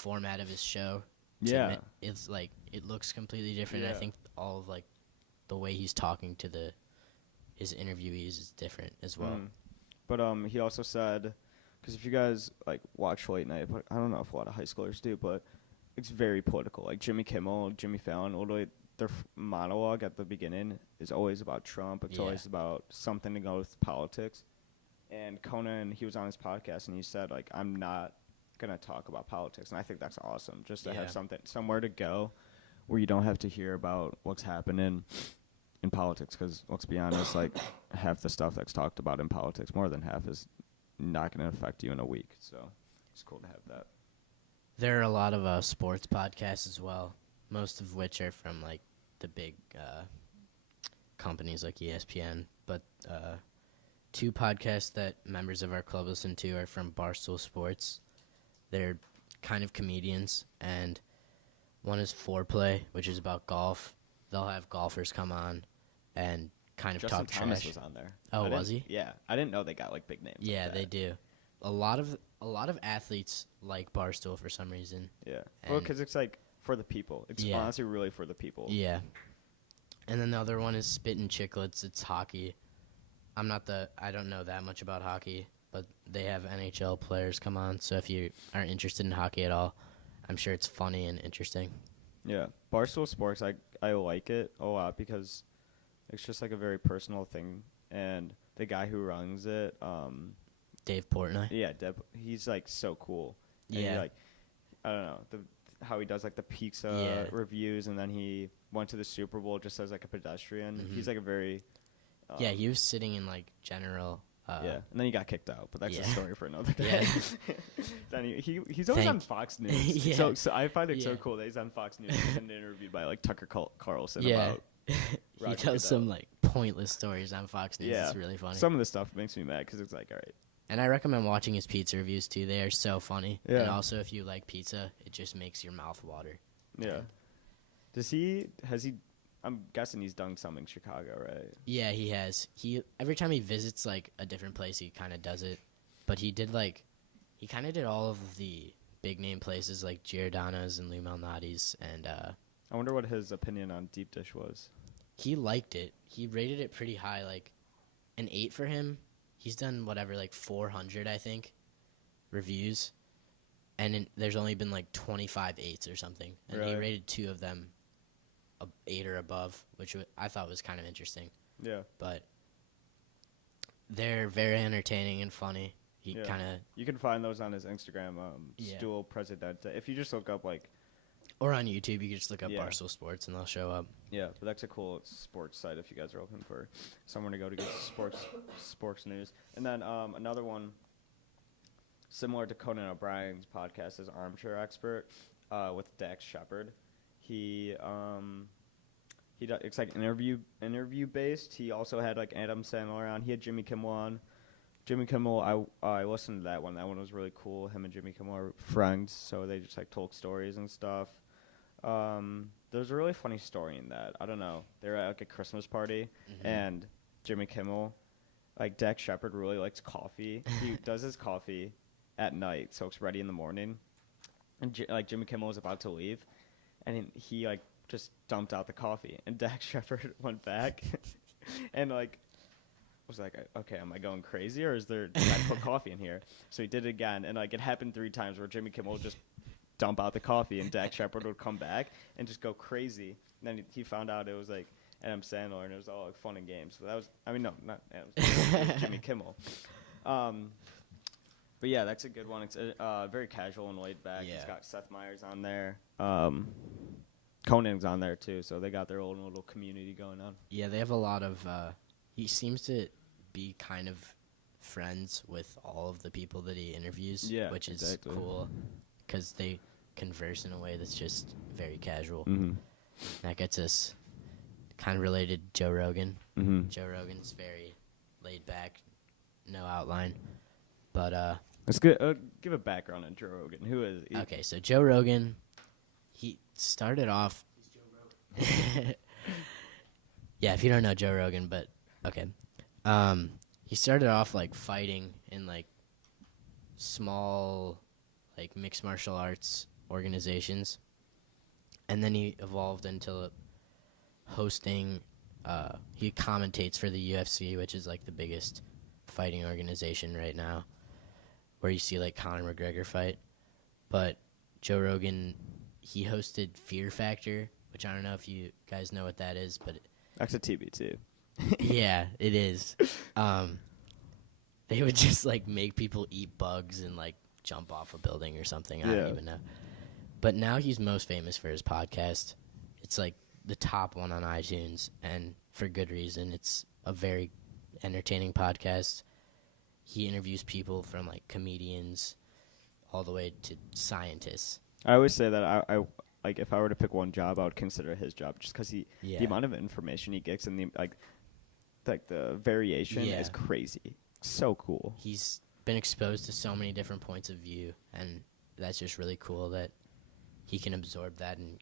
format of his show. Yeah. It's like it looks completely different. Yeah. I think all of like the way he's talking to his interviewees is different as well. But he also said, because if you guys like watch late night, but I don't know if a lot of high schoolers do, but it's very political. Like Jimmy Kimmel, Jimmy Fallon, literally their monologue at the beginning is always about Trump. It's always about something to go with politics. And Conan, he was on his podcast and he said like, I'm not gonna talk about politics, and I think that's awesome. Just to have somewhere to go where you don't have to hear about what's happening in politics, because let's be honest, like half the stuff that's talked about in politics, more than half, is not going to affect you in a week. So it's cool to have that. There are a lot of sports podcasts as well, most of which are from like the big companies like ESPN. But 2 podcasts that members of our club listen to are from Barstool Sports. They're kind of comedians, and one is Foreplay, which is about golf. They'll have golfers come on and kind of Justin talk Thomas trash. was on there. Oh, was he? Yeah, I didn't know they got like big names. Yeah, like they do. A lot of athletes like Barstool for some reason. Yeah, well, because it's like for the people. It's honestly really for the people. Yeah. And then the other one is Spittin' Chicklets. It's hockey. I don't know that much about hockey, but they have NHL players come on. So if you are interested in hockey at all, I'm sure it's funny and interesting. Yeah, Barstool Sports, I like it a lot because it's just like a very personal thing, and the guy who runs it, Dave Portnoy. Yeah, he's like so cool. And Yeah. he, like, I don't know how he does like the pizza reviews, and then he went to the Super Bowl just as like a pedestrian. Mm-hmm. He's like a very he was sitting in like general. and then he got kicked out, but that's a story for another day. Yeah. Then he's always on Fox News. Yeah. So I find it so cool that he's on Fox News and interviewed by like Tucker Carlson about. He tells some like pointless stories on Fox News. It's really funny. Some of the stuff makes me mad because it's like, all right. And I recommend watching his pizza reviews too. They are so funny. Yeah. And also, if you like pizza, it just makes your mouth water. Yeah. I'm guessing he's done some in Chicago, right? Yeah, he has. Every time he visits like a different place, he kind of does it. But he kind of did all of the big name places like Giordano's and Lou Malnati's, and I wonder what his opinion on deep dish was. He liked it. He rated it pretty high, like an 8 for him. He's done whatever, like 400, I think, reviews, and there's only been like 25 8s or something, and he rated 2 of them 8 or above, which I thought was kind of interesting. Yeah. But they're very entertaining and funny. You can find those on his Instagram, Stool Presidente. If you just look up like, or on YouTube, you can just look up Barstool Sports and they'll show up. Yeah, but that's a cool sports site if you guys are looking for somewhere to go to get sports news. And then another one, similar to Conan O'Brien's podcast, is Armchair Expert with Dax Shepard. He it's like interview based. He also had like Adam Sandler on. He had Jimmy Kimmel on. Jimmy Kimmel, I listened to that one. That one was really cool. Him and Jimmy Kimmel are friends, so they just like told stories and stuff. There's a really funny story in that. I don't know. They were at like a Christmas party, and Jimmy Kimmel, like Dax Shepard, really likes coffee. He does his coffee at night, so it's ready in the morning. And Jimmy Kimmel was about to leave, and he like just dumped out the coffee, and Dax Shepard went back, and like was like, okay, am I going crazy, or did I put coffee in here? So he did it again, and like it happened 3 times where Jimmy Kimmel would just dump out the coffee, and Dax Shepard would come back and just go crazy. And then he found out it was like Adam Sandler, and it was all like fun and games. So that was, no, not Adam Sandler, it was Jimmy Kimmel. But yeah, that's a good one. It's very casual and laid back. Yeah. It's got Seth Meyers on there. Conan's on there too, so they got their own little community going on. Yeah, they have a lot of. He seems to be kind of friends with all of the people that he interviews, which is cool because they converse in a way that's just very casual. Mm-hmm. That gets us kind of related to Joe Rogan. Mm-hmm. Joe Rogan's very laid back, no outline, but let's give a background on Joe Rogan. Who is he? Okay, so Joe Rogan, he started off. Yeah, if you don't know Joe Rogan, but okay. He started off like fighting in like small like mixed martial arts organizations. And then he evolved into hosting. He commentates for the UFC, which is like the biggest fighting organization right now, where you see like Conor McGregor fight. But Joe Rogan, he hosted Fear Factor, which I don't know if you guys know what that is, but That's a TBT. yeah, it is. They would just like make people eat bugs and like jump off a building or something. I Yeah. don't even know. But now he's most famous for his podcast. It's like the top one on iTunes, and for good reason. It's a very entertaining podcast. He interviews people from like comedians all the way to scientists. I always say that I like if I were to pick one job, I would consider his job just because the amount of information he gets and the like the variation Yeah. is crazy. So cool. He's been exposed to so many different points of view, and that's just really cool that he can absorb that and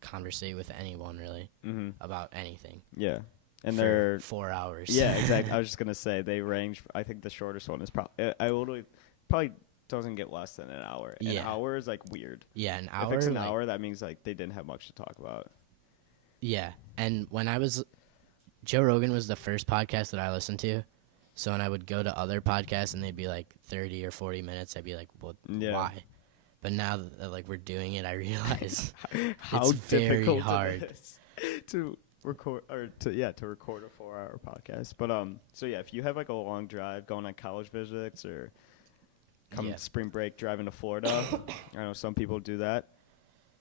conversate with anyone really Mm-hmm. about anything. Yeah, and for they're 4 hours. yeah, exactly. I was just gonna say they range. I think the shortest one is probably doesn't get less than an hour. An Yeah. hour is like weird. Yeah, an hour. If it's an like- hour, that means like they didn't have much to talk about. Yeah, and when I was, Joe Rogan was the first podcast that I listened to. So when I would go to other podcasts and they'd be like 30 or 40 minutes, I'd be like, well, Yeah. why? But now that like we're doing it, I realize How it's very difficult hard. it is to record to record a 4-hour podcast. But so yeah, if you have like a long drive going on college visits or come Yeah. spring break driving to Florida, I know some people do that.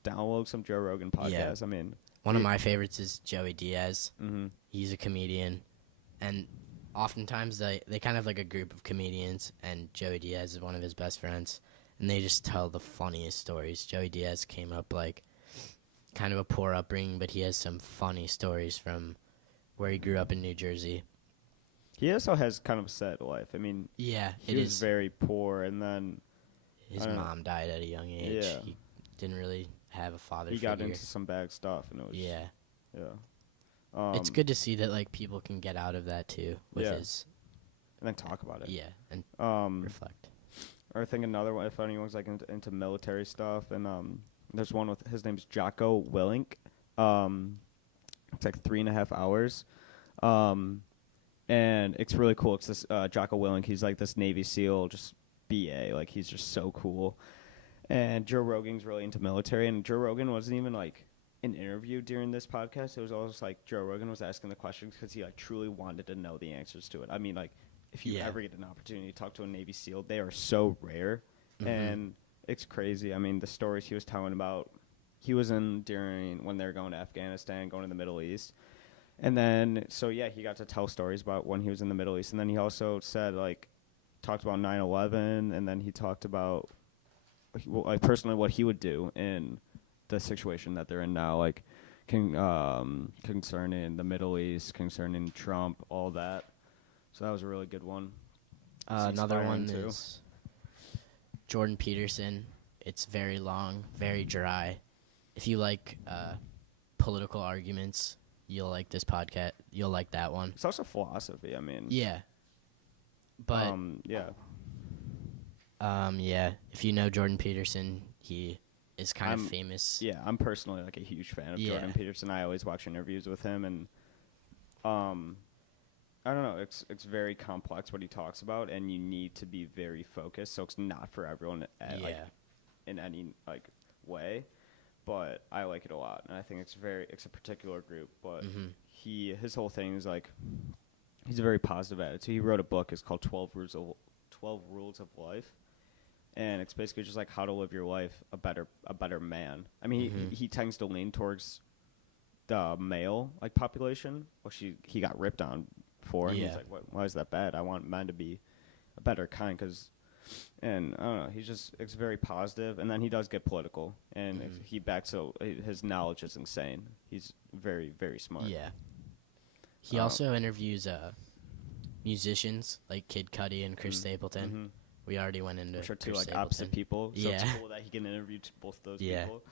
Download some Joe Rogan podcasts. Yeah. I mean, One of my favorites is Joey Diaz. mm-hmm. He's a comedian, and oftentimes they kind of like a group of comedians, and Joey Diaz is one of his best friends, and they just tell the funniest stories. Joey Diaz came up like kind of a poor upbringing, but he has some funny stories from where he grew up in New Jersey. He also has kind of a sad life. I mean, Yeah, he was very poor, and then His I don't know. mom died at a young age. Yeah. He didn't really have a father he figure. got into some bad stuff, and it was Yeah. yeah. It's good to see that like people can get out of that too with Yeah. his and then talk about it. yeah and reflect. Or I think another one, if anyone's like into military stuff, and there's one with his name's Jocko Willink. It's like 3.5 hours, and it's really cool. It's this Jocko Willink. He's like this Navy SEAL, just BA. Like he's just so cool. And Joe Rogan's really into military, and Joe Rogan wasn't even like an interview during this podcast. It was almost like Joe Rogan was asking the questions because he like truly wanted to know the answers to it. I mean, like if you Yeah. ever get an opportunity to talk to a Navy SEAL, they are so rare, Mhm. and it's crazy. I mean, the stories he was telling about, he was in during when they were going to Afghanistan, going to the Middle East, and then so yeah, he got to tell stories about when he was in the Middle East, and then he also said like talked about 9/11, and then he talked about like personally what he would do in the situation that they're in now, like concerning the Middle East, concerning Trump, all that. So that was a really good one. It's Another one inspiring, too. is Jordan Peterson. It's very long, very dry. If you like political arguments, you'll like this podcast. You'll like that one. It's also philosophy. I mean, Yeah. But yeah, yeah, if you know Jordan Peterson, he is kind of I'm- famous. yeah. I'm personally like a huge fan of Yeah. Jordan Peterson. I always watch interviews with him, and I don't know. It's very complex what he talks about, and you need to be very focused. So it's not for everyone like, Yeah. in any like way, but I like it a lot, and I think it's a particular group. But Mhm. his whole thing is like he's a very positive attitude. He wrote a book. It's called 12 Rules of Life, and it's basically just like how to live your life a better man. I mean, Mhm. he tends to lean towards the male like population, which he got ripped on for. And Yeah. he's like, why is that bad? I want men to be a better kind, and I don't know. It's very positive, and then he does get political, and if Mhm. he backs up. His knowledge is insane. He's very, very smart. Yeah. He Um, also interviews musicians like Kid Cudi and Chris Mhm. Stapleton. Mhm. We already went into Which are two Chris like opposite Stapleton. people. So Yeah. it's cool that he can interview both those Yeah. people.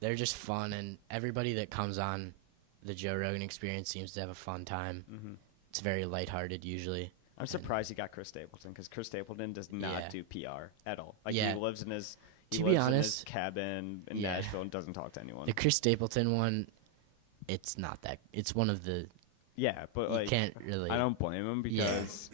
They're just fun, and everybody that comes on the Joe Rogan Experience seems to have a fun time. Hmm. It's very lighthearted usually. I'm surprised he got Chris Stapleton because Chris Stapleton does not Yeah. do PR at all. Like Yeah. he lives in his He To lives be in his honest, cabin in yeah. Nashville and doesn't talk to anyone. the Chris Stapleton one, it's not that. It's one of the. Yeah, but You like can't really. I don't blame him because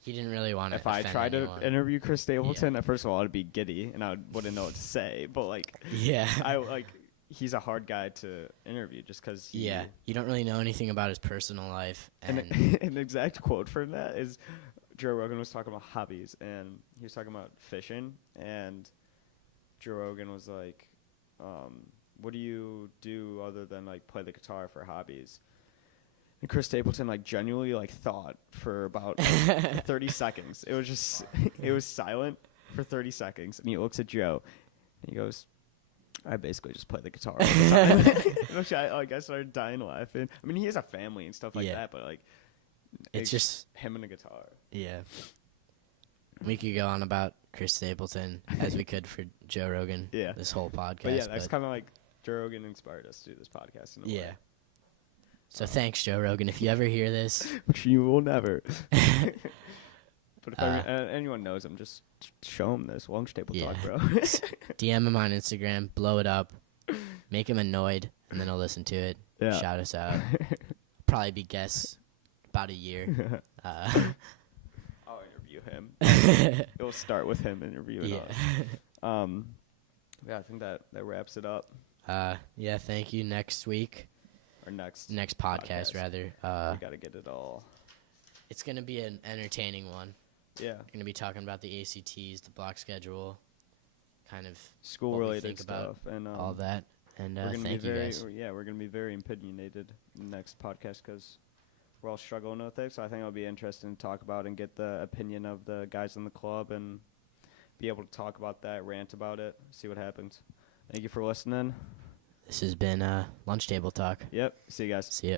He didn't really want to. if I tried to interview Chris Stapleton, first of all, I'd be giddy and I wouldn't know what to say. But like, Yeah. I like he's a hard guy to interview just because. Yeah, you don't really know anything about his personal life, and An exact quote from that is Joe Rogan was talking about hobbies, and he was talking about fishing, and Joe Rogan was like, what do you do other than like play the guitar for hobbies? And Chris Stapleton like genuinely like thought for about 30 seconds. It was just it was silent for 30 seconds, and he looks at Joe, and he goes, I basically just play the guitar all the time. Which I started dying laughing. I mean, he has a family and stuff like Yeah. that, but like, it's just him and a guitar. yeah. We could go on about Chris Stapleton as we could for Joe Rogan. Yeah. This whole podcast. But yeah, that's kind of like Joe Rogan inspired us to do this podcast in a yeah. way. So thanks, Joe Rogan. If you ever hear this, Which you will never. But if anyone knows him, just show him this lunch table Yeah. talk, bro. DM him on Instagram, blow it up, make him annoyed, and then he'll listen to it. Yeah. Shout us out. Probably be guests about a year. I'll interview him. It'll start with him interviewing Yeah. us. Yeah, I think that wraps it up. Yeah. Thank you. Next week, Our next podcast rather. we got to get it all. It's gonna be an entertaining one. Yeah. We're gonna be talking about the ACTs, the block schedule, kind of School what we related think about stuff and all that. And we're gonna thank be you very guys. we're gonna be very opinionated in the next podcast because we're all struggling with it. So I think it'll be interesting to talk about and get the opinion of the guys in the club and be able to talk about that, rant about it, see what happens. Thank you for listening. This has been Lunch Table Talk. Yep. See you guys. See ya.